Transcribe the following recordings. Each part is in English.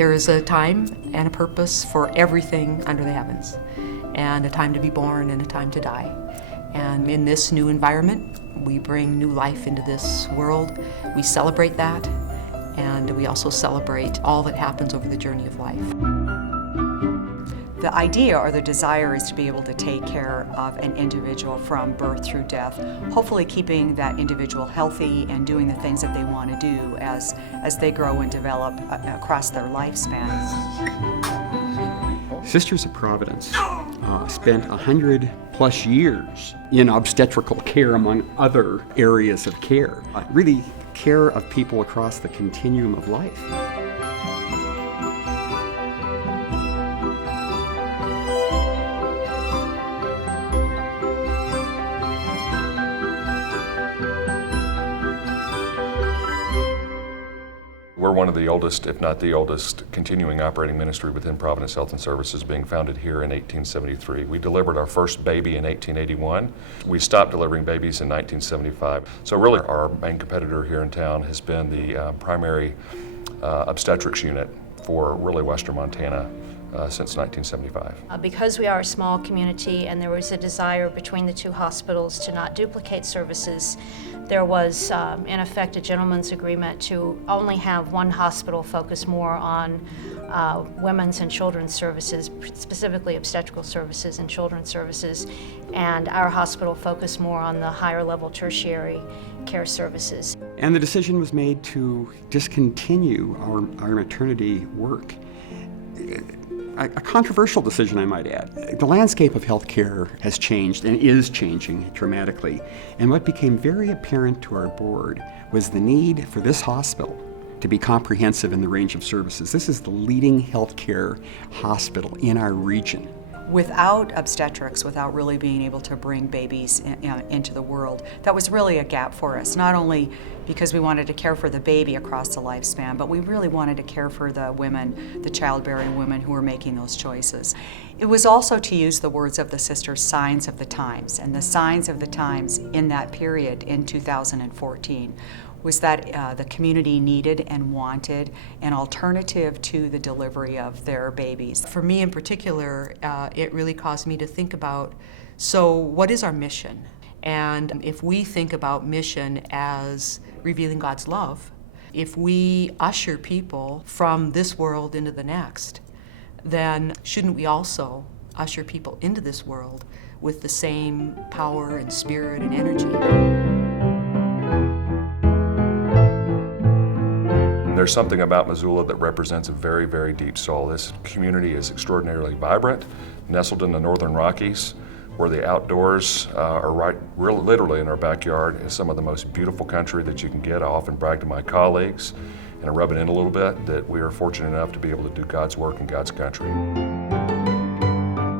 There is a time and a purpose for everything under the heavens, and a time to be born and a time to die. And in this new environment, we bring new life into this world. We celebrate that, and we also celebrate all that happens over the journey of life. The idea or the desire is to be able to take care of an individual from birth through death, hopefully keeping that individual healthy and doing the things that they want to do as they grow and develop across their lifespan. Sisters of Providence spent 100+ years in obstetrical care, among other areas of care. Really care of people across the continuum of life. We're one of the oldest, if not the oldest, continuing operating ministry within Providence Health and Services, being founded here in 1873. We delivered our first baby in 1881. We stopped delivering babies in 1975. So really our main competitor here in town has been the primary obstetrics unit for really Western Montana since 1975. Because we are a small community and there was a desire between the two hospitals to not duplicate services, there was in effect a gentleman's agreement to only have one hospital focus more on women's and children's services, specifically obstetrical services and children's services, and our hospital focus more on the higher level tertiary care services. And the decision was made to discontinue our maternity work. A controversial decision, I might add. The landscape of healthcare has changed and is changing dramatically. And what became very apparent to our board was the need for this hospital to be comprehensive in the range of services. This is the leading healthcare hospital in our region. Without obstetrics, without really being able to bring babies into the world, that was really a gap for us. Not only because we wanted to care for the baby across the lifespan, but we really wanted to care for the women, the childbearing women who were making those choices. It was also, to use the words of the sisters, signs of the times. And the signs of the times in that period in 2014 was that the community needed and wanted an alternative to the delivery of their babies. For me in particular, it really caused me to think about, so what is our mission? And if we think about mission as revealing God's love, if we usher people from this world into the next, then shouldn't we also usher people into this world with the same power and spirit and energy? There's something about Missoula that represents a very, very deep soul. This community is extraordinarily vibrant, nestled in the Northern Rockies, where the outdoors are literally in our backyard. Is some of the most beautiful country that you can get. I often brag to my colleagues, and I rub it in a little bit, that we are fortunate enough to be able to do God's work in God's country.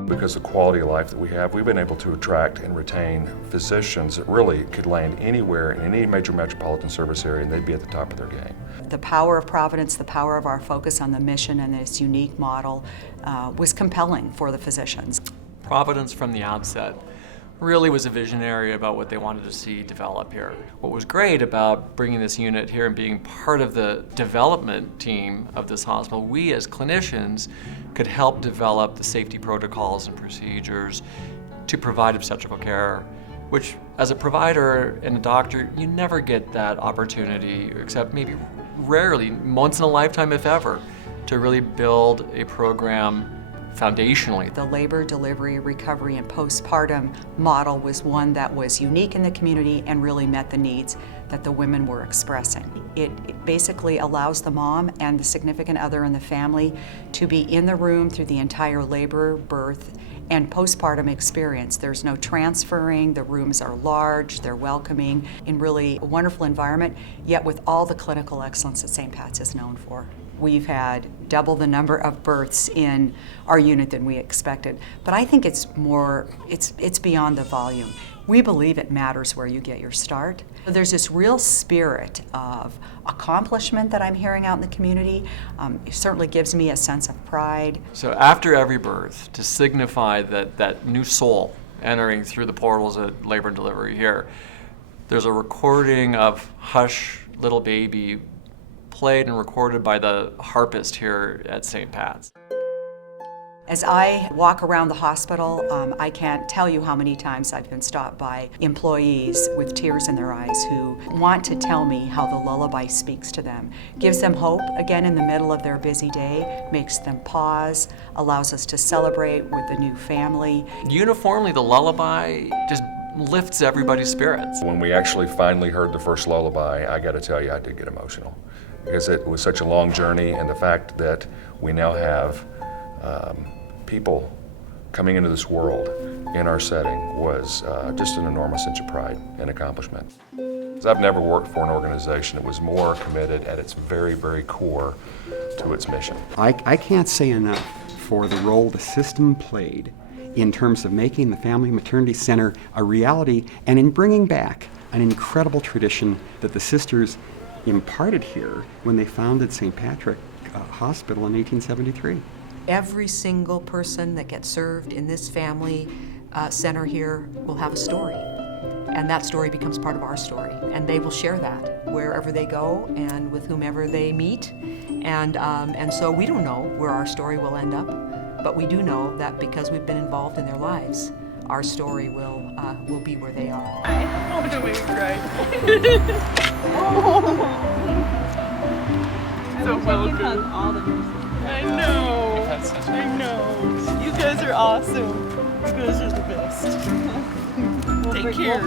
Because of the quality of life that we have, we've been able to attract and retain physicians that really could land anywhere in any major metropolitan service area and they'd be at the top of their game. The power of Providence, the power of our focus on the mission and this unique model was compelling for the physicians. Providence from the outset really was a visionary about what they wanted to see develop here. What was great about bringing this unit here and being part of the development team of this hospital, we as clinicians could help develop the safety protocols and procedures to provide obstetrical care, which as a provider and a doctor, you never get that opportunity, except maybe rarely, once in a lifetime if ever, to really build a program foundationally. The labor, delivery, recovery, and postpartum model was one that was unique in the community and really met the needs that the women were expressing. It basically allows the mom and the significant other in the family to be in the room through the entire labor, birth, and postpartum experience. There's no transferring, the rooms are large, they're welcoming, in really a wonderful environment, yet with all the clinical excellence that St. Pat's is known for. We've had double the number of births in our unit than we expected. But I think it's beyond the volume. We believe it matters where you get your start. There's this real spirit of accomplishment that I'm hearing out in the community. It certainly gives me a sense of pride. So after every birth, to signify that new soul entering through the portals of labor and delivery here, there's a recording of Hush, Little Baby played and recorded by the harpist here at St. Pat's. As I walk around the hospital, I can't tell you how many times I've been stopped by employees with tears in their eyes who want to tell me how the lullaby speaks to them. Gives them hope, again, in the middle of their busy day, makes them pause, allows us to celebrate with the new family. Uniformly, the lullaby just lifts everybody's spirits. When we actually finally heard the first lullaby, I got to tell you, I did get emotional because it was such a long journey, and the fact that we now have people coming into this world in our setting was just an enormous sense of pride and accomplishment. I've never worked for an organization that was more committed at its very, very core to its mission. I can't say enough for the role the system played in terms of making the Family Maternity Center a reality and in bringing back an incredible tradition that the sisters imparted here when they founded St. Patrick Hospital in 1873. Every single person that gets served in this family center here will have a story. And that story becomes part of our story. And they will share that wherever they go and with whomever they meet. And so we don't know where our story will end up, but we do know that because we've been involved in their lives, our story will be where they are. I'm doing great. So welcome. All the nurses. I know. I know. You guys are awesome. You guys are the best. Take care.